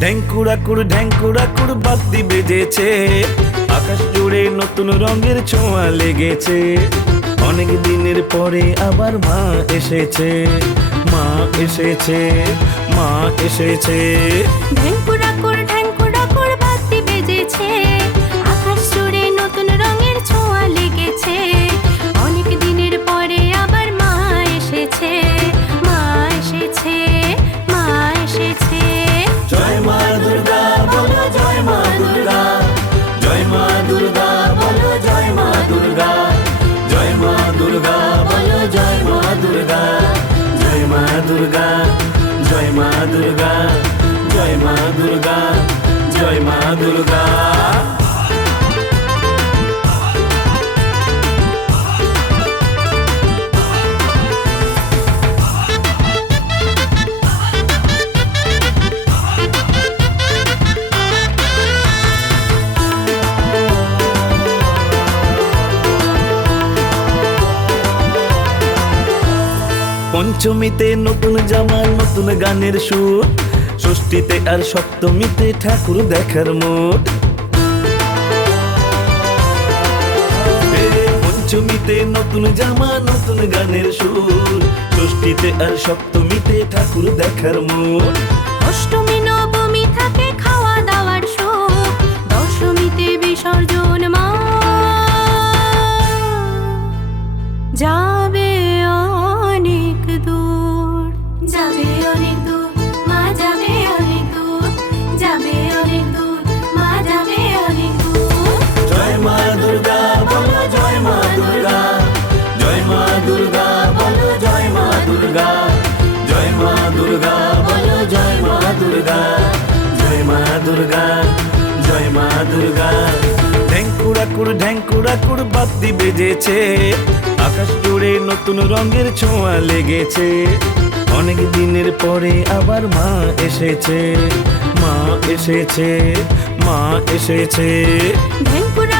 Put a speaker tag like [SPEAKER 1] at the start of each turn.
[SPEAKER 1] ঢ্যাঙ্কুড়াকুড় ঢ্যাঙ্কুড়াকুড় বাদ্দি বেজেছে। আকাশ জুড়ে নতুন রঙের ছোঁয়া লেগেছে। অনেক দিনের পরে আবার মা এসেছে। মা এসেছে মা এসেছে।
[SPEAKER 2] ঢ্যাঙ্কুড়াকুড়
[SPEAKER 1] দুর্গা জয় মা দুর্গা। পঞ্চমীতে নতুন জামা নতুন গানের সুর। ষষ্ঠীতে আর সপ্তমীতে ঠাকুর দেখার মোট। পঞ্চমীতে নতুন জামা, নতুন গানের সুর। ষষ্ঠীতে আর সপ্তমীতে ঠাকুর দেখার মোট।
[SPEAKER 2] অষ্টমী
[SPEAKER 1] দুর্গা, জয় মা দুর্গা। ঢ্যাঙ্কুড়াকুড় ঢ্যাঙ্কুড়াকুড় বাদ্যি বেজেছে। আকাশ জুড়ে নতুন রঙের ছোঁয়া লেগেছে। অনেক দিনের পরে আবার মা এসেছে। মা এসেছে মা এসেছে।
[SPEAKER 2] ঢ্যাঙ্কুড়াকুড়